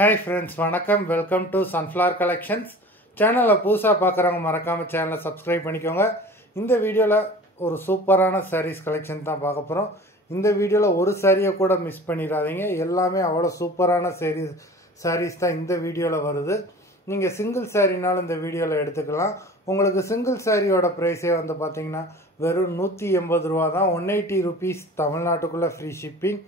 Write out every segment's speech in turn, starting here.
Hi friends, வணக்கம். Welcome to Sunflower Collections. சேனலை புதுசாக பார்க்குறவங்க மறக்காமல் சேனலை சப்ஸ்கிரைப் பண்ணிக்கோங்க. இந்த வீடியோவில் ஒரு சூப்பரான சாரீஸ் கலெக்ஷன் தான் பார்க்க போகிறோம். இந்த வீடியோவில் ஒரு சாரியை கூட மிஸ் பண்ணிடாதீங்க. எல்லாமே அவ்வளோ சூப்பரான சாரீஸ் தான் இந்த வீடியோவில் வருது. நீங்கள் சிங்கிள் சாரினாலும் இந்த வீடியோவில் எடுத்துக்கலாம். உங்களுக்கு சிங்கிள் சாரியோட ப்ரைஸே வந்து பார்த்தீங்கன்னா வெறும் 180 ரூபா தான். 180 ருபீஸ் தமிழ்நாட்டுக்குள்ளே ஃப்ரீ ஷிப்பிங்.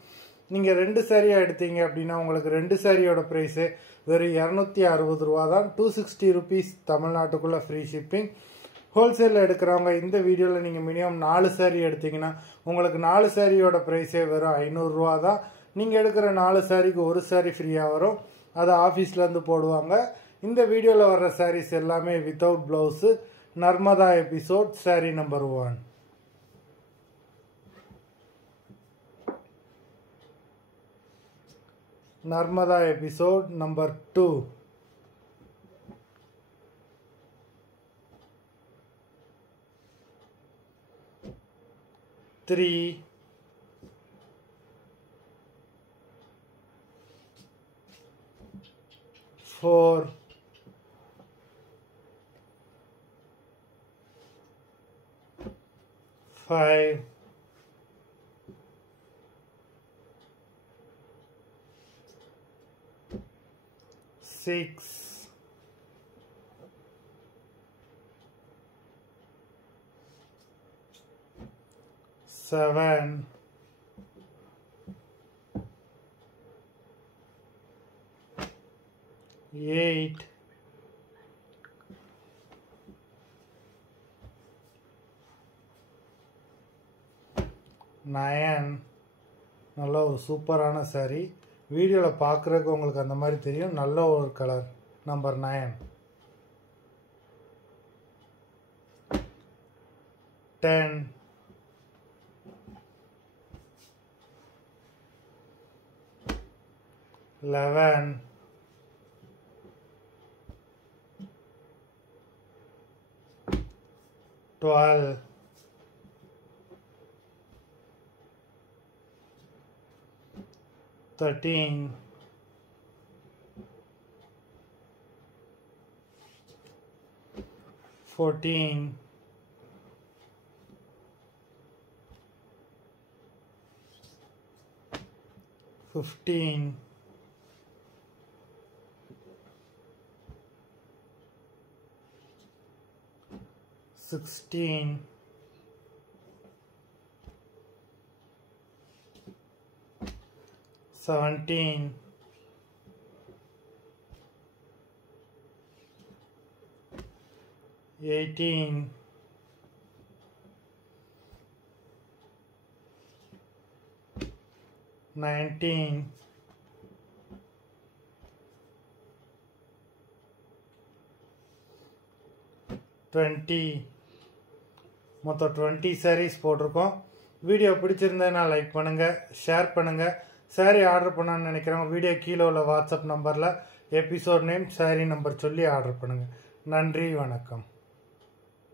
நீங்கள் 2 சாரியாக எடுத்தீங்க அப்படின்னா உங்களுக்கு 2 சாரியோட ப்ரைஸு வெறும் 260 ரூபா தான். 260 ருபீஸ் தமிழ்நாட்டுக்குள்ளே ஃப்ரீ ஷிப்பிங். ஹோல்சேலில் எடுக்கிறவங்க இந்த வீடியோவில் நீங்கள் மினிமம் 4 சாரி எடுத்தீங்கன்னா உங்களுக்கு 4 சாரியோட ப்ரைஸே வெறும் 500 ரூபா தான். நீங்கள் எடுக்கிற 4 சாரிக்கு ஒரு சாரி ஃப்ரீயாக வரும். அதை ஆஃபீஸ்லேருந்து போடுவாங்க. இந்த வீடியோவில் வர்ற சாரீஸ் எல்லாமே without blouse. Narmada episode sorry number 1. Narmada episode number 2. Three, 4, 5, 6, 7, 8, 9. நல்ல ஒரு சூப்பரான சாரி. வீடியோவில் பார்க்குறதுக்கு உங்களுக்கு அந்த மாதிரி தெரியும். நல்ல ஒரு கலர். நம்பர் 9. 10, 11, 12, 13, 14, 15, 16, 17, 18, 19, 20. மொத்தம் 20 சாரீஸ் போட்டிருக்கோம். வீடியோ பிடிச்சிருந்ததுன்னா லைக் பண்ணுங்கள், ஷேர் பண்ணுங்கள். சாரீ ஆர்டர் பண்ணணும்னு நினைக்கிறவங்க வீடியோ கீழே உள்ள வாட்ஸ்அப் நம்பரில் எபிசோட் நேம், சாரீ நம்பர் சொல்லி ஆர்டர் பண்ணுங்கள். நன்றி, வணக்கம்.